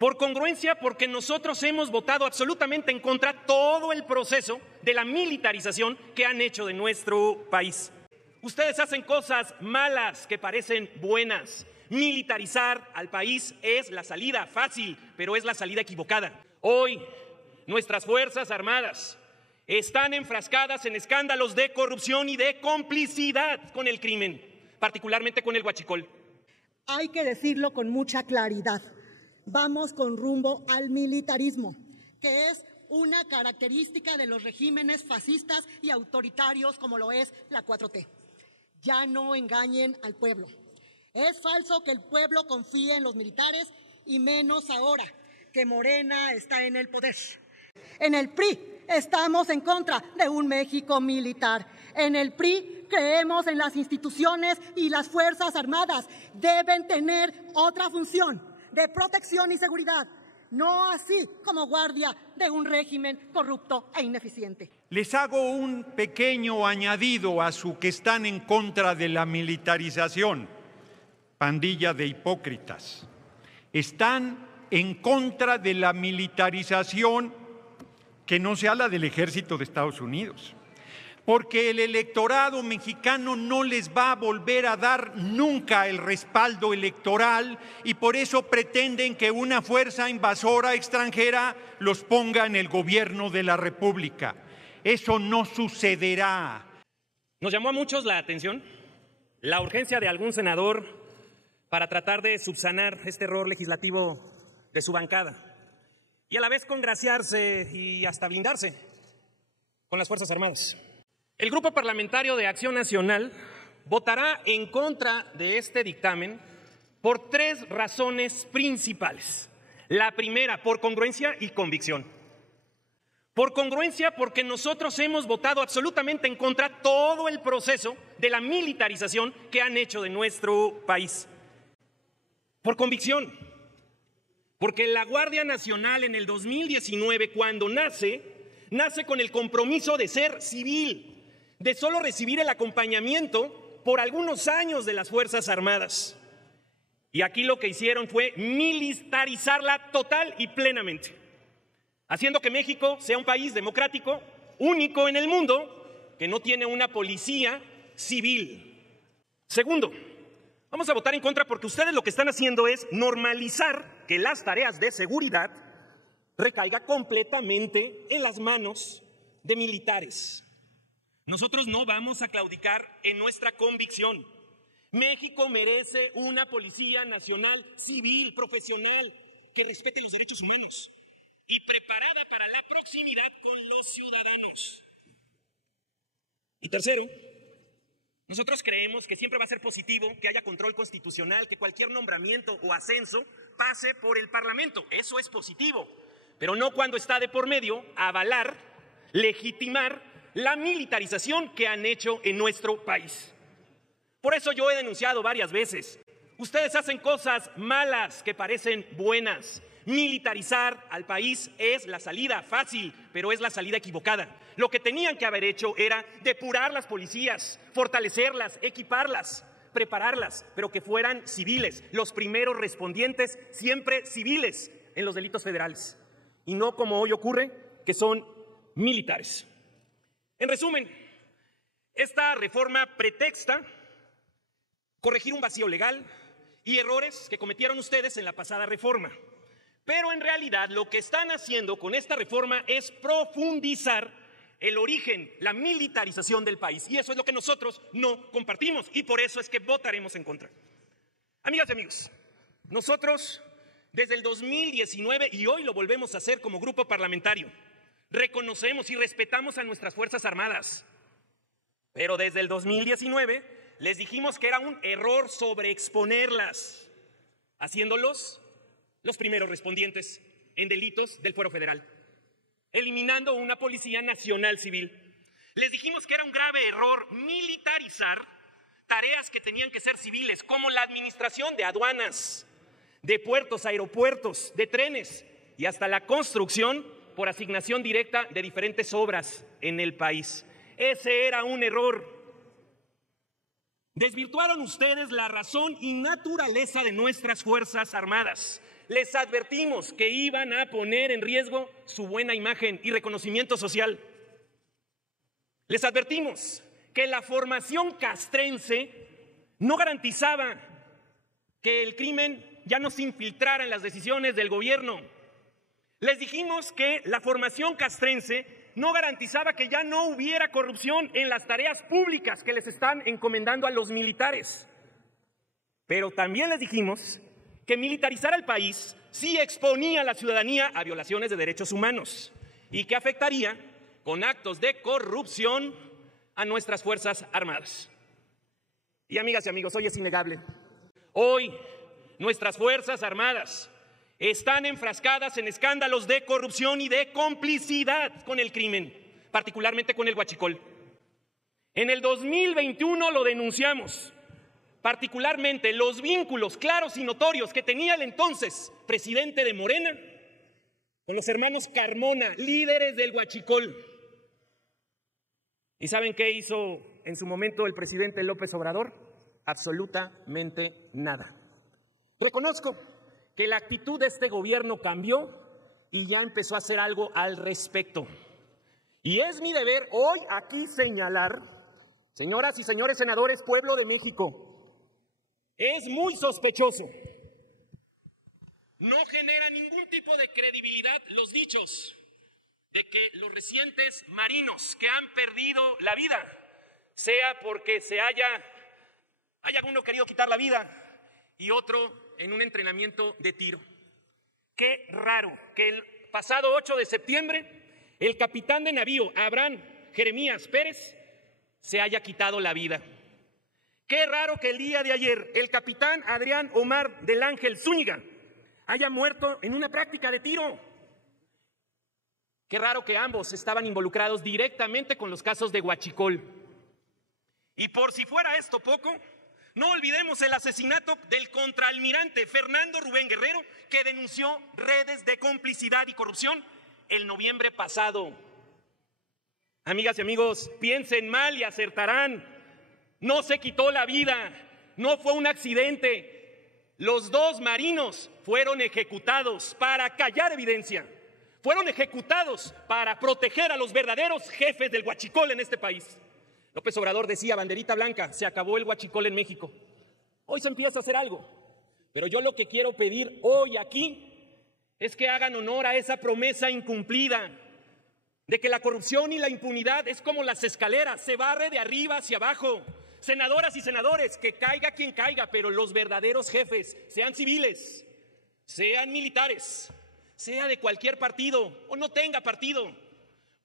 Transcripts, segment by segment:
Por congruencia, porque nosotros hemos votado absolutamente en contra todo el proceso de la militarización que han hecho de nuestro país. Ustedes hacen cosas malas que parecen buenas. Militarizar al país es la salida fácil, pero es la salida equivocada. Hoy, nuestras Fuerzas Armadas están enfrascadas en escándalos de corrupción y de complicidad con el crimen, particularmente con el huachicol. Hay que decirlo con mucha claridad. Vamos con rumbo al militarismo, que es una característica de los regímenes fascistas y autoritarios como lo es la 4T. Ya no engañen al pueblo. Es falso que el pueblo confíe en los militares y menos ahora que Morena está en el poder. En el PRI estamos en contra de un México militar. En el PRI creemos en las instituciones y las Fuerzas Armadas deben tener otra función de protección y seguridad, no así como guardia de un régimen corrupto e ineficiente. Les hago un pequeño añadido a su que están en contra de la militarización. Pandilla de hipócritas. Están en contra de la militarización que no sea la del ejército de Estados Unidos. Porque el electorado mexicano no les va a volver a dar nunca el respaldo electoral y por eso pretenden que una fuerza invasora extranjera los ponga en el gobierno de la República. Eso no sucederá. Nos llamó a muchos la atención la urgencia de algún senador para tratar de subsanar este error legislativo de su bancada y a la vez congraciarse y hasta blindarse con las Fuerzas Armadas. El Grupo Parlamentario de Acción Nacional votará en contra de este dictamen por 3 razones principales. La primera, por congruencia y convicción. Por congruencia, porque nosotros hemos votado absolutamente en contra todo el proceso de la militarización que han hecho de nuestro país. Por convicción, porque la Guardia Nacional en el 2019, cuando nace con el compromiso de ser civil, de solo recibir el acompañamiento por algunos años de las Fuerzas Armadas. Y aquí lo que hicieron fue militarizarla total y plenamente, haciendo que México sea un país democrático, único en el mundo, que no tiene una policía civil. Segundo, vamos a votar en contra porque ustedes lo que están haciendo es normalizar que las tareas de seguridad recaigan completamente en las manos de militares. Nosotros no vamos a claudicar en nuestra convicción. México merece una Policía Nacional civil, profesional, que respete los derechos humanos y preparada para la proximidad con los ciudadanos. Y tercero, nosotros creemos que siempre va a ser positivo que haya control constitucional, que cualquier nombramiento o ascenso pase por el Parlamento. Eso es positivo, pero no cuando está de por medio avalar, legitimar la militarización que han hecho en nuestro país. Por eso yo he denunciado varias veces, ustedes hacen cosas malas que parecen buenas. Militarizar al país es la salida fácil, pero es la salida equivocada. Lo que tenían que haber hecho era depurar las policías, fortalecerlas, equiparlas, prepararlas, pero que fueran civiles, los primeros respondientes siempre civiles en los delitos federales, y no como hoy ocurre, que son militares. En resumen, esta reforma pretexta corregir un vacío legal y errores que cometieron ustedes en la pasada reforma. Pero en realidad lo que están haciendo con esta reforma es profundizar el origen, la militarización del país. Y eso es lo que nosotros no compartimos y por eso es que votaremos en contra. Amigas y amigos, nosotros desde el 2019 y hoy lo volvemos a hacer como grupo parlamentario, reconocemos y respetamos a nuestras Fuerzas Armadas, pero desde el 2019 les dijimos que era un error sobreexponerlas, haciéndolos los primeros respondientes en delitos del Fuero Federal, eliminando una Policía Nacional Civil. Les dijimos que era un grave error militarizar tareas que tenían que ser civiles, como la administración de aduanas, de puertos, aeropuertos, de trenes y hasta la construcción por asignación directa de diferentes obras en el país. Ese era un error. Desvirtuaron ustedes la razón y naturaleza de nuestras Fuerzas Armadas. les advertimos que iban a poner en riesgo su buena imagen y reconocimiento social. Les advertimos que la formación castrense no garantizaba que el crimen ya no se infiltrara en las decisiones del gobierno. Les dijimos que la formación castrense no garantizaba que ya no hubiera corrupción en las tareas públicas que les están encomendando a los militares. Pero también les dijimos que militarizar al país sí exponía a la ciudadanía a violaciones de derechos humanos y que afectaría con actos de corrupción a nuestras Fuerzas Armadas. Y amigas y amigos, hoy es innegable. Hoy nuestras Fuerzas Armadas están enfrascadas en escándalos de corrupción y de complicidad con el crimen, particularmente con el huachicol. En el 2021 lo denunciamos, particularmente los vínculos claros y notorios que tenía el entonces presidente de Morena con los hermanos Carmona, líderes del huachicol. ¿Y saben qué hizo en su momento el presidente López Obrador? Absolutamente nada. Reconozco que la actitud de este gobierno cambió y ya empezó a hacer algo al respecto. Y es mi deber hoy aquí señalar, señoras y señores senadores, pueblo de México, es muy sospechoso. No genera ningún tipo de credibilidad los dichos de que los recientes marinos que han perdido la vida, sea porque se haya uno querido quitar la vida y otro en un entrenamiento de tiro. Qué raro que el pasado 8 de septiembre el capitán de navío Abraham Jeremías Pérez se haya quitado la vida. Qué raro que el día de ayer el capitán Adrián Omar del Ángel Zúñiga haya muerto en una práctica de tiro. Qué raro que ambos estaban involucrados directamente con los casos de huachicol. Y por si fuera esto poco, no olvidemos el asesinato del contraalmirante Fernando Rubén Guerrero, que denunció redes de complicidad y corrupción el noviembre pasado. Amigas y amigos, piensen mal y acertarán. No se quitó la vida, no fue un accidente. Los dos marinos fueron ejecutados para callar evidencia. Fueron ejecutados para proteger a los verdaderos jefes del huachicol en este país. López Obrador decía, banderita blanca, se acabó el huachicol en México. Hoy se empieza a hacer algo, pero yo lo que quiero pedir hoy aquí es que hagan honor a esa promesa incumplida de que la corrupción y la impunidad es como las escaleras, se barre de arriba hacia abajo. Senadoras y senadores, que caiga quien caiga, pero los verdaderos jefes, sean civiles, sean militares, sea de cualquier partido o no tenga partido,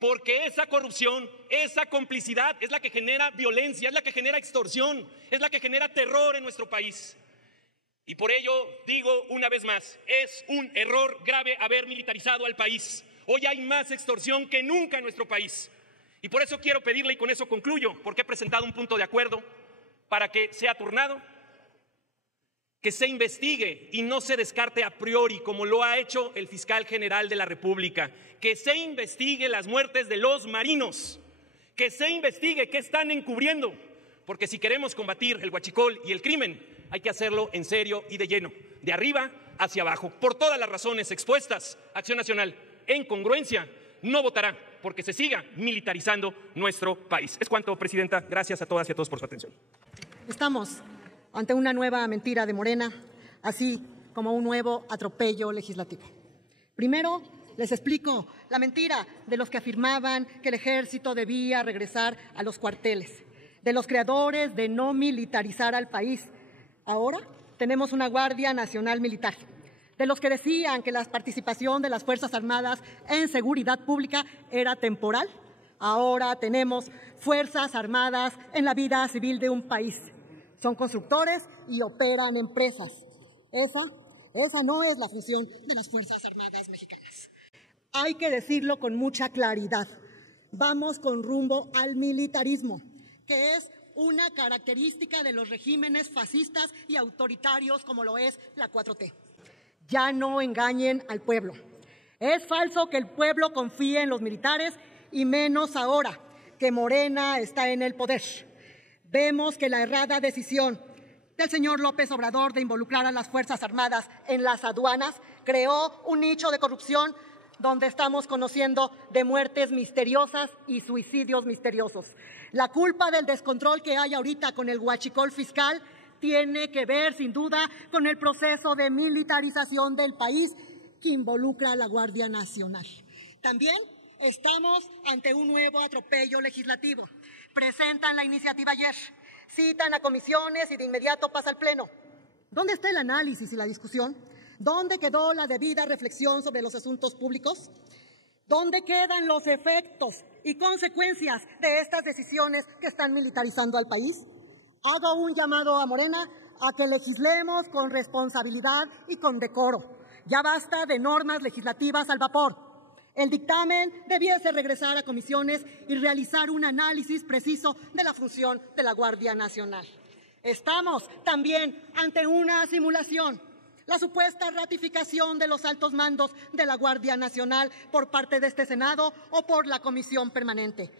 porque esa corrupción, esa complicidad es la que genera violencia, es la que genera extorsión, es la que genera terror en nuestro país. Y por ello digo una vez más, es un error grave haber militarizado al país. Hoy hay más extorsión que nunca en nuestro país. Y por eso quiero pedirle, y con eso concluyo, porque he presentado un punto de acuerdo para que sea turnado, que se investigue y no se descarte a priori, como lo ha hecho el fiscal general de la República, que se investigue las muertes de los marinos, que se investigue qué están encubriendo, porque si queremos combatir el huachicol y el crimen, hay que hacerlo en serio y de lleno, de arriba hacia abajo. Por todas las razones expuestas, Acción Nacional, en congruencia, no votará porque se siga militarizando nuestro país. Es cuanto, Presidenta. Gracias a todas y a todos por su atención. Estamos ante una nueva mentira de Morena, así como un nuevo atropello legislativo. Primero, les explico la mentira de los que afirmaban que el ejército debía regresar a los cuarteles, de los creadores de no militarizar al país. Ahora tenemos una Guardia Nacional Militar, de los que decían que la participación de las Fuerzas Armadas en seguridad pública era temporal. Ahora tenemos Fuerzas Armadas en la vida civil de un país. Son constructores y operan empresas. Esa no es la función de las Fuerzas Armadas mexicanas. Hay que decirlo con mucha claridad. Vamos con rumbo al militarismo, que es una característica de los regímenes fascistas y autoritarios como lo es la 4T. Ya no engañen al pueblo. Es falso que el pueblo confíe en los militares y menos ahora que Morena está en el poder. Vemos que la errada decisión del señor López Obrador de involucrar a las Fuerzas Armadas en las aduanas creó un nicho de corrupción donde estamos conociendo de muertes misteriosas y suicidios misteriosos. La culpa del descontrol que hay ahorita con el huachicol fiscal tiene que ver, sin duda, con el proceso de militarización del país que involucra a la Guardia Nacional. También estamos ante un nuevo atropello legislativo. Presentan la iniciativa ayer, citan a comisiones y de inmediato pasa al Pleno. ¿Dónde está el análisis y la discusión? ¿Dónde quedó la debida reflexión sobre los asuntos públicos? ¿Dónde quedan los efectos y consecuencias de estas decisiones que están militarizando al país? Hago un llamado a Morena a que legislemos con responsabilidad y con decoro. Ya basta de normas legislativas al vapor. El dictamen debiese regresar a comisiones y realizar un análisis preciso de la función de la Guardia Nacional. Estamos también ante una simulación, la supuesta ratificación de los altos mandos de la Guardia Nacional por parte de este Senado o por la Comisión Permanente.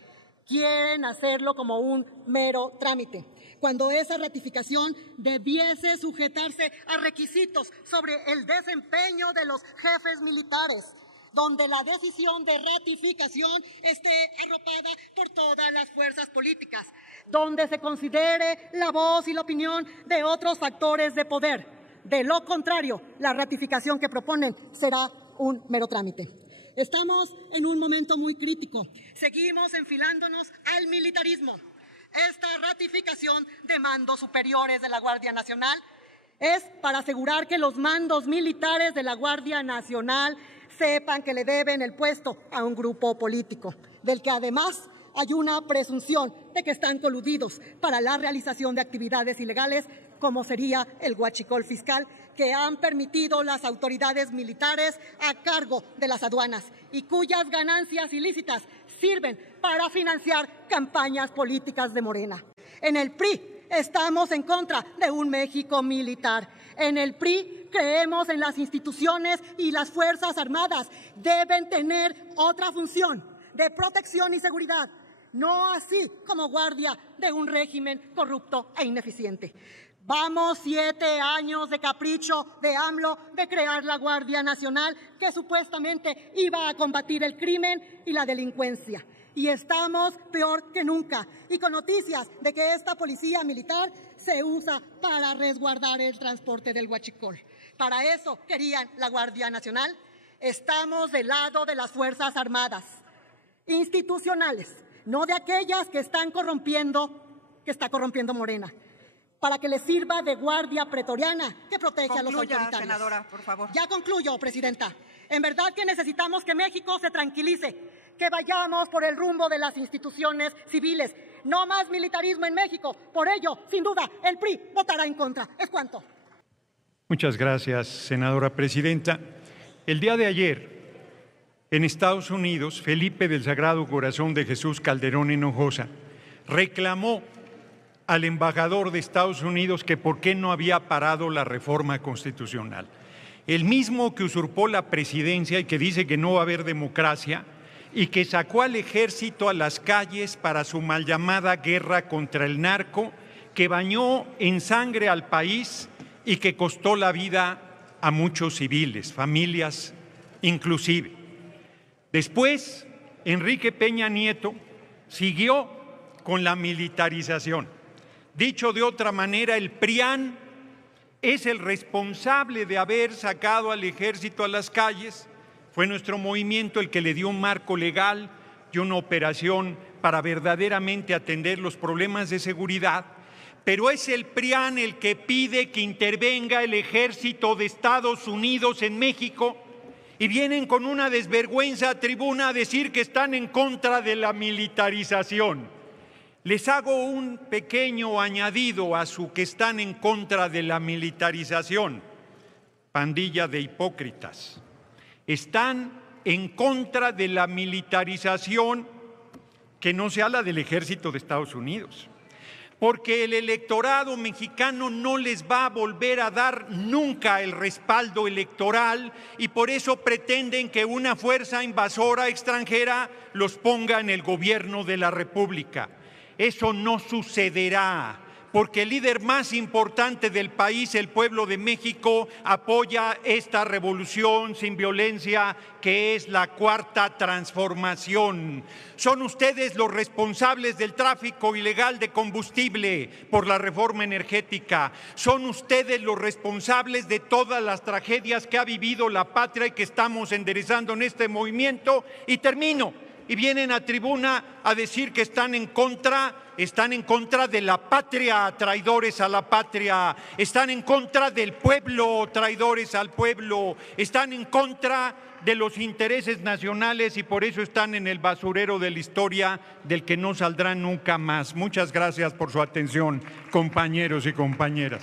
Quieren hacerlo como un mero trámite, cuando esa ratificación debiese sujetarse a requisitos sobre el desempeño de los jefes militares, donde la decisión de ratificación esté arropada por todas las fuerzas políticas, donde se considere la voz y la opinión de otros factores de poder. De lo contrario, la ratificación que proponen será un mero trámite. Estamos en un momento muy crítico. Seguimos enfilándonos al militarismo. Esta ratificación de mandos superiores de la Guardia Nacional es para asegurar que los mandos militares de la Guardia Nacional sepan que le deben el puesto a un grupo político, del que además hay una presunción de que están coludidos para la realización de actividades ilegales, como sería el huachicol fiscal, que han permitido las autoridades militares a cargo de las aduanas y cuyas ganancias ilícitas sirven para financiar campañas políticas de Morena. En el PRI estamos en contra de un México militar. En el PRI creemos en las instituciones y las Fuerzas Armadas deben tener otra función de protección y seguridad, no así como guardia de un régimen corrupto e ineficiente. Vamos 7 años de capricho de AMLO de crear la Guardia Nacional que supuestamente iba a combatir el crimen y la delincuencia. Y estamos peor que nunca y con noticias de que esta policía militar se usa para resguardar el transporte del huachicol. Para eso querían la Guardia Nacional. Estamos del lado de las Fuerzas Armadas, institucionales, no de aquellas que está corrompiendo Morena, para que les sirva de guardia pretoriana que protege a los autoritarios. Senadora, por favor. Ya concluyo, Presidenta. En verdad que necesitamos que México se tranquilice, que vayamos por el rumbo de las instituciones civiles. No más militarismo en México. Por ello, sin duda, el PRI votará en contra. Es cuanto. Muchas gracias, senadora presidenta. El día de ayer, en Estados Unidos, Felipe del Sagrado Corazón de Jesús Calderón Hinojosa reclamó al embajador de Estados Unidos que por qué no había parado la reforma constitucional. El mismo que usurpó la presidencia y que dice que no va a haber democracia y que sacó al ejército a las calles para su mal llamada guerra contra el narco, que bañó en sangre al país y que costó la vida a muchos civiles, familias inclusive. Después, Enrique Peña Nieto siguió con la militarización. Dicho de otra manera, el PRIAN es el responsable de haber sacado al ejército a las calles. Fue nuestro movimiento el que le dio un marco legal y una operación para verdaderamente atender los problemas de seguridad. Pero es el PRIAN el que pide que intervenga el ejército de Estados Unidos en México y vienen con una desvergüenza a tribuna a decir que están en contra de la militarización. Les hago un pequeño añadido a su que están en contra de la militarización. Pandilla de hipócritas. Están en contra de la militarización que no sea la del ejército de Estados Unidos. Porque el electorado mexicano no les va a volver a dar nunca el respaldo electoral y por eso pretenden que una fuerza invasora extranjera los ponga en el gobierno de la República. Eso no sucederá, porque el líder más importante del país, el pueblo de México, apoya esta revolución sin violencia que es la Cuarta Transformación. Son ustedes los responsables del tráfico ilegal de combustible por la reforma energética. Son ustedes los responsables de todas las tragedias que ha vivido la patria y que estamos enderezando en este movimiento. Y termino. Y vienen a tribuna a decir que están en contra de la patria, traidores a la patria, están en contra del pueblo, traidores al pueblo, están en contra de los intereses nacionales y por eso están en el basurero de la historia del que no saldrán nunca más. Muchas gracias por su atención, compañeros y compañeras.